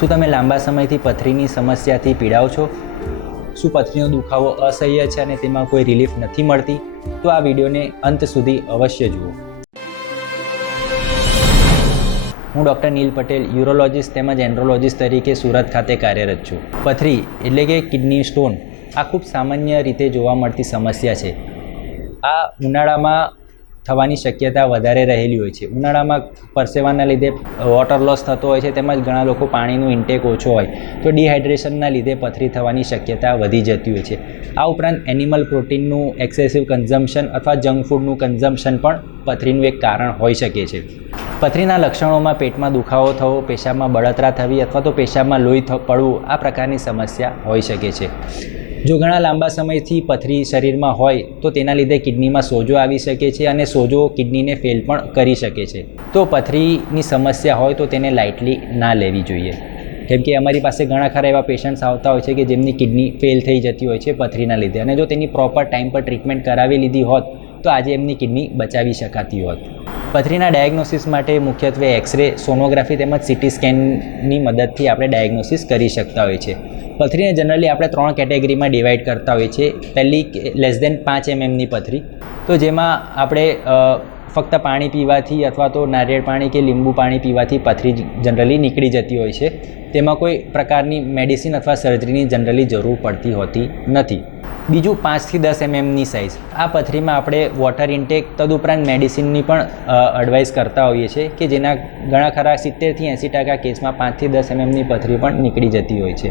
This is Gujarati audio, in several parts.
શું તમે લાંબા સમયથી પથરીની સમસ્યાથી પીડાઓ છો? શું પથરીનો દુખાવો અસહ્ય છે અને તેમાં કોઈ રિલીફ નથી મળતી? તો આ વિડીયોને અંત સુધી અવશ્ય જુઓ. હું ડૉક્ટર નીલ પટેલ, યુરોલોજિસ્ટ તેમજ એન્ડ્રોલોજિસ્ટ તરીકે સુરત ખાતે કાર્યરત છું. પથરી એટલે કે કિડની સ્ટોન આ ખૂબ સામાન્ય રીતે જોવા મળતી સમસ્યા છે. આ ઉનાળામાં થવાની શક્યતા વધારે રહેલી હોય છે. ઉનાળામાં પરસેવાના લીધે વોટર લોસ થતો હોય છે, તેમજ ઘણા લોકો પાણીનું ઇન્ટેક ઓછો હોય તો ડિહાઇડ્રેશનના લીધે પથરી થવાની શક્યતા વધી જતી હોય છે. આ ઉપરાંત એનિમલ પ્રોટીનનું એક્સેસિવ કન્ઝમ્પશન અથવા જંક ફૂડનું કન્ઝમ્પશન પણ પથરીનું એક કારણ હોઈ શકે છે. પથરીના લક્ષણોમાં પેટમાં દુખાવો થવો, પેશાબમાં બળતરા થવી અથવા તો પેશાબમાં લોહી પડવું આ પ્રકારની સમસ્યા હોઈ શકે છે. જો ઘણા લાંબા સમયથી પથરી શરીરમાં હોય તો તેના લીધે કિડનીમાં સોજો આવી શકે છે અને સોજો કિડનીને ફેલ પણ કરી શકે છે. તો પથરીની સમસ્યા હોય તો તેને લાઇટલી ના લેવી જોઈએ, કેમ કે અમારી પાસે ઘણા ખરા એવા પેશન્ટ્સ આવતા હોય છે કે જેમની કિડની ફેલ થઈ જતી હોય છે પથરીના લીધે, અને જો તેની પ્રોપર ટાઈમ પર ટ્રીટમેન્ટ કરાવી લીધી હોત તો આજે એમની કિડની બચાવી શકાતી હોત. પથરીના ડાયગ્નોસિસ માટે મુખ્યત્વે એક્સરે, સોનોગ્રાફી તેમજ સીટી સ્કેનની મદદથી આપણે ડાયગ્નોસિસ કરી શકતા હોઈએ છીએ. પથરીને જનરલી આપણે 3 કેટેગરીમાં ડિવાઈડ કરતા હોઈએ છીએ. પહેલી <5 mm પથરી, તો જેમાં આપણે ફક્ત પાણી પીવાથી અથવા તો નારિયેળ પાણી કે લીંબુ પાણી પીવાથી પથરી જનરલી નીકળી જતી હોય છે. તેમાં કોઈ પ્રકારની મેડિસિન અથવા સર્જરીની જનરલી જરૂર પડતી હોતી નથી. બીજું 5 થી 10 mmની સાઇઝ, આ પથરીમાં આપણે વોટર ઇન્ટેક તદુપરાંત મેડિસિનની પણ એડવાઇસ કરતા હોઈએ છીએ કે જેના ઘણા ખરા 70 થી 80% કેસમાં 5 થી 10 mmની પથરી પણ નીકળી જતી હોય છે.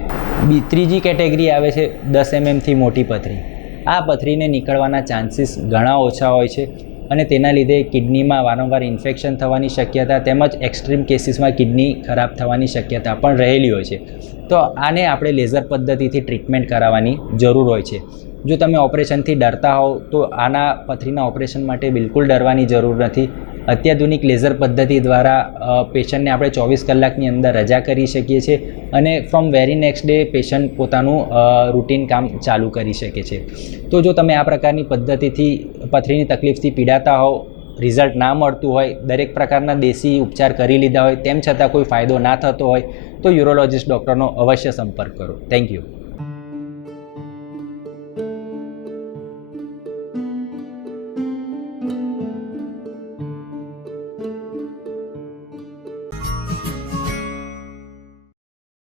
ત્રીજી કેટેગરી આવે છે 10 mmથી મોટી પથરી. આ પથરીને નીકળવાના ચાન્સીસ ઘણા ઓછા હોય છે અને તેના લીધે કિડનીમાં વારંવાર ઇન્ફેક્શન થવાની શક્યતા તેમજ એક્સ્ટ્રીમ કેસીસમાં કિડની ખરાબ થવાની શક્યતા પણ રહેલી હોય છે. તો આને આપણે લેઝર પદ્ધતિથી ટ્રીટમેન્ટ કરાવવાની જરૂર હોય છે. જો તમે ઓપરેશનથી ડરતા હોવ તો આના પથરીના ઓપરેશન માટે બિલકુલ ડરવાની જરૂર નથી. અત્યાધુનિક લેઝર પદ્ધતિ દ્વારા પેશન્ટને આપણે 24 કલાકની અંદર રજા કરી શકીએ છીએ અને from very next day patient પોતાનું રૂટીન કામ ચાલુ કરી શકે છે. તો જો તમે આ પ્રકારની પદ્ધતિથી પથરીની તકલીફથી પીડાતા હોવ, રિઝલ્ટ ના મળતું હોય, દરેક પ્રકારના દેશી ઉપચાર કરી લીધા હોય તેમ છતાં કોઈ ફાયદો ના થતો હોય તો યુરોલોજિસ્ટ ડૉક્ટરનો અવશ્ય સંપર્ક કરો. Thank you.